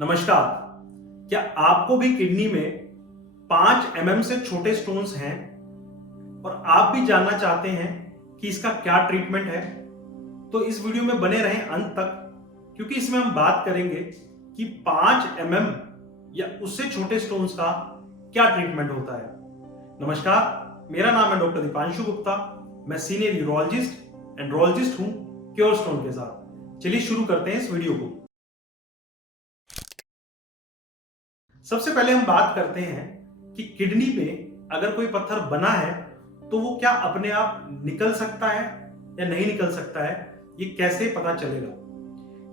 नमस्कार। क्या आपको भी किडनी में 5 mm से छोटे स्टोन्स हैं और आप भी जानना चाहते हैं कि इसका क्या ट्रीटमेंट है? तो इस वीडियो में बने रहें अंत तक, क्योंकि इसमें हम बात करेंगे कि 5 mm या उससे छोटे स्टोन्स का क्या ट्रीटमेंट होता है। नमस्कार, मेरा नाम है डॉक्टर दीपांशु गुप्ता। मैं सीनियर यूरोलॉजिस्ट एंड्रोलॉजिस्ट हूं क्योर स्टोन के साथ। चलिए शुरू करते हैं इस वीडियो को। सबसे पहले हम बात करते हैं कि किडनी पे अगर कोई पत्थर बना है तो वो क्या अपने आप निकल सकता है या नहीं निकल सकता है, ये कैसे पता चलेगा?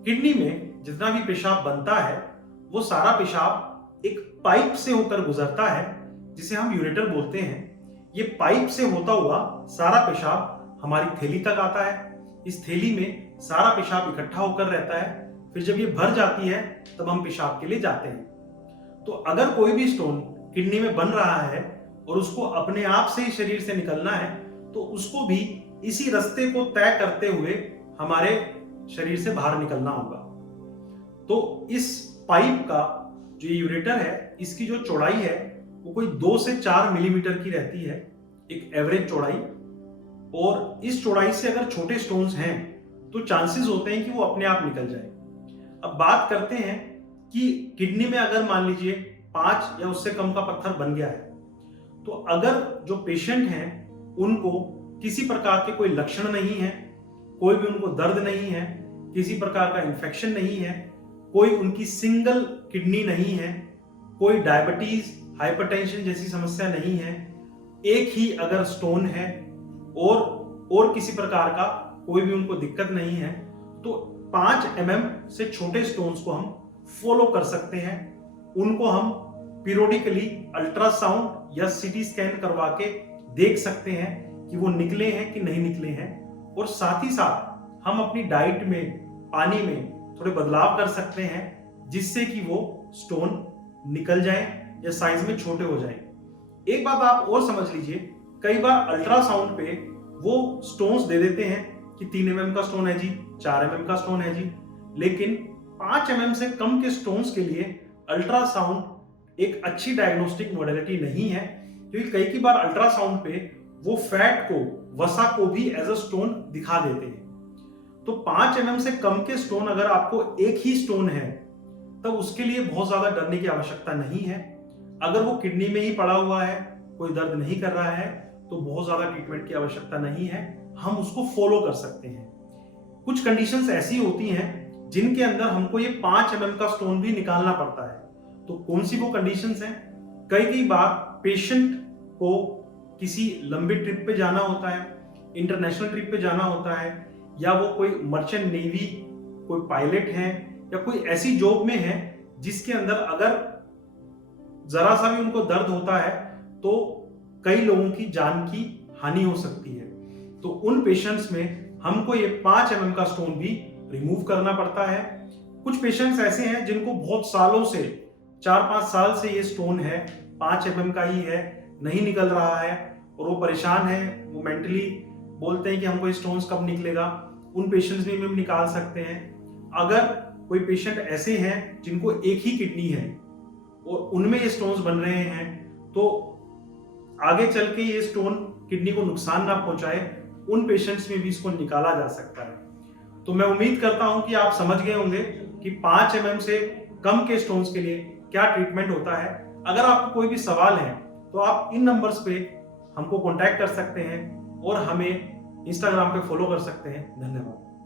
किडनी में जितना भी पेशाब बनता है वो सारा पेशाब एक पाइप से होकर गुजरता है जिसे हम यूरेटर बोलते हैं। ये पाइप से होता हुआ सारा पेशाब हमारी थैली तक आता है। इस थैली में सारा पेशाब इकट्ठा होकर रहता है। फिर जब ये भर जाती है तब हम पेशाब के लिए जाते हैं। तो अगर कोई भी स्टोन किडनी में बन रहा है और उसको अपने आप से ही शरीर से निकलना है तो उसको भी इसी रास्ते को तय करते हुए हमारे शरीर से बाहर निकलना होगा। तो इस पाइप का जो यूरेटर है, इसकी जो चौड़ाई है वो कोई 2 से 4 मिलीमीटर की रहती है, एक एवरेज चौड़ाई। और इस चौड़ाई से अगर छोटे स्टोन्स हैं तो चांसेस होते हैं कि वो अपने आप निकल जाए। अब बात करते हैं कि किडनी में अगर मान लीजिए 5 या उससे कम का पत्थर बन गया है, तो अगर जो पेशेंट हैं उनको किसी प्रकार के कोई लक्षण नहीं है, कोई भी उनको दर्द नहीं है, किसी प्रकार का इन्फेक्शन नहीं है, कोई उनकी सिंगल किडनी नहीं है, कोई डायबिटीज हाइपरटेंशन जैसी समस्या नहीं है, एक ही अगर स्टोन है और किसी प्रकार का कोई भी उनको दिक्कत नहीं है, तो 5 mm से छोटे स्टोन्स को हम फॉलो कर सकते हैं। उनको हम पीरियोडिकली अल्ट्रासाउंड या सीटी स्कैन करवा के देख सकते हैं कि वो निकले हैं कि नहीं निकले हैं। और साथ ही साथ हम अपनी डाइट में, पानी में थोड़े बदलाव कर सकते हैं जिससे कि वो स्टोन निकल जाएं या साइज में छोटे हो जाएं। एक बात आप और समझ लीजिए, कई बार अल्ट्रासाउंड पे वो स्टोन्स दे देते हैं कि 3 mm का स्टोन है जी, 4 mm का स्टोन है जी, लेकिन 5 mm से कम के स्टोन्स के लिए अल्ट्रासाउंड एक अच्छी डायग्नोस्टिक मॉडलिटी नहीं है, क्योंकि कई की बार अल्ट्रासाउंड पे वो फैट को, वसा को भी एज अ स्टोन दिखा देते हैं। तो 5 mm से कम के स्टोन अगर आपको एक ही स्टोन है तब उसके लिए बहुत ज्यादा डरने की आवश्यकता नहीं है। अगर वो किडनी में ही पड़ा हुआ है, कोई दर्द नहीं कर रहा है, तो बहुत ज्यादा ट्रीटमेंट की आवश्यकता नहीं है, हम उसको फॉलो कर सकते हैं। कुछ कंडीशंस ऐसी होती हैं जिनके अंदर हमको ये 5 mm का स्टोन भी निकालना पड़ता है। तो कौन सी वो कंडीशंस हैं? कई बार पेशेंट को किसी लंबी ट्रिप पे जाना होता है, इंटरनेशनल ट्रिप पे जाना होता है, या वो कोई मर्चेंट नेवी, कोई पायलट है, या कोई ऐसी जॉब में है जिसके अंदर अगर जरा सा भी उनको दर्द होता है तो कई लोगों की जान की हानि हो सकती है। तो उन पेशेंट्स में हमको ये 5 mm का स्टोन भी रिमूव करना पड़ता है। कुछ पेशेंट्स ऐसे हैं जिनको बहुत सालों से, 4-5 साल से ये स्टोन है, 5 mm का ही है, नहीं निकल रहा है और वो परेशान है, वो मेंटली बोलते हैं कि हमको ये स्टोन्स कब निकलेगा। उन पेशेंट्स भी हम निकाल सकते हैं। अगर कोई पेशेंट ऐसे हैं जिनको एक ही किडनी है और उनमें ये स्टोन्स बन रहे हैं, तो आगे चल के ये स्टोन किडनी को नुकसान ना पहुंचाए, उन पेशेंट्स में भी इसको निकाला जा सकता है। तो मैं उम्मीद करता हूं कि आप समझ गए होंगे कि 5 mm से कम के स्टोन्स के लिए क्या ट्रीटमेंट होता है। अगर आपको कोई भी सवाल है तो आप इन नंबर्स पे हमको कांटेक्ट कर सकते हैं और हमें इंस्टाग्राम पे फॉलो कर सकते हैं। धन्यवाद।